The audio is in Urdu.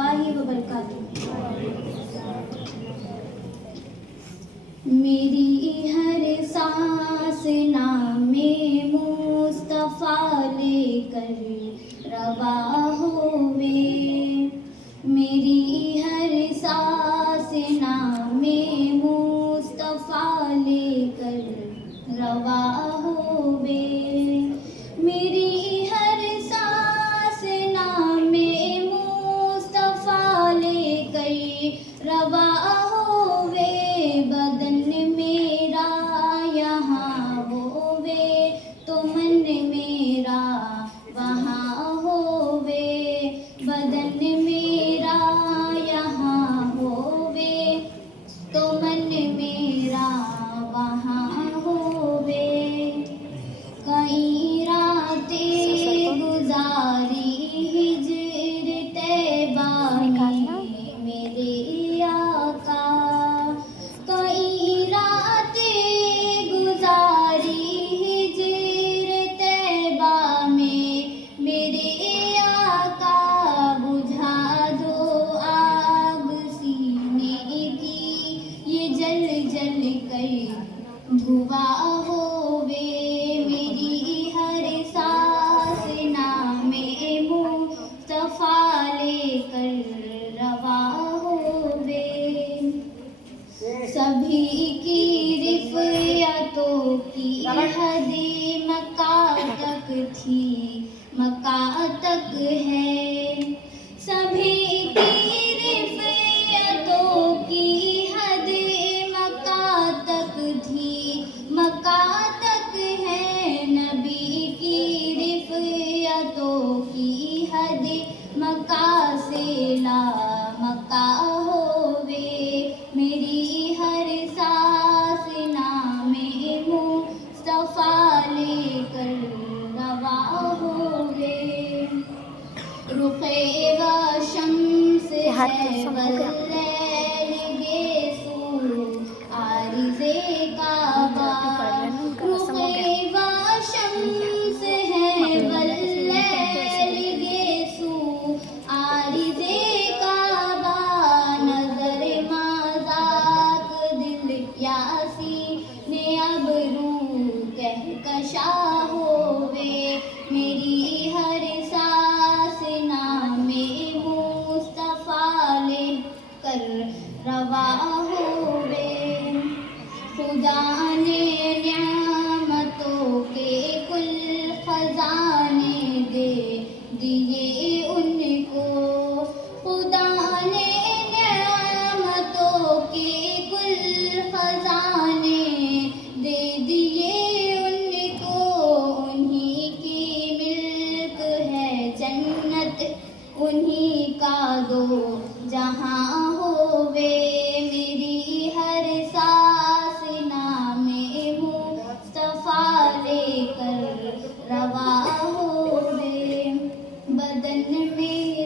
اللہ وبرکاتہ۔ میری ہر سانس نام مصطفیٰ لے کر روا ہووے، میری ہر سانس نام مصطفیٰ لے کر روا ہووے، میری ہر سانس نام مصطفیٰ لے کر روا ہووے، بدن میرا یہاں ہووے تو من میرا وہاں ہووے، بدن میرا یہاں ہووے تو من میرا وہاں ہووے، کئی راتیں گزاری ہجر طیبہ میں میرے آقا، کئی راتیں گزاری ہجر طیبہ میں میرے آقا، بجھا دو آگ سینے کی یہ جل جل کر دھواں ہووے، میری ہر سانس نام مصطفیٰ لے کر روا ہووے، سبھی کی رفعتوں کی حد مکہ تک تھی، مکہ تک ہے، سبھی کی رفعتوں کی حد مکہ تک تھی، مکہ تک ہے، نبی کی رفعتوں کی حد مکہ سے لا مکہ ہووے، میری ہر سانس نام مصطفیٰ لے کر روا ہووے، رخ و شمس ہے واللیل گیسو عارض کعبہ، رخ و شمس ہے واللیل گیسو عارض کعبہ، نظر مذاق دل یاسی نے ابرو کہکشا ہووے، میری ہر سانس نام مصطفیٰ لے کر روا ہووے، خدا نے نعمتوں کے کل خزانے دے دیے ان کو، خدا نے نعمتوں کے کل خزانے دے دیے ان کو، انہی کی ملک ہے جنت، انہی کا دو جہاں ہووے، میری ہر سانس نام مصطفیٰ لے کر روا ہووے، بدن میں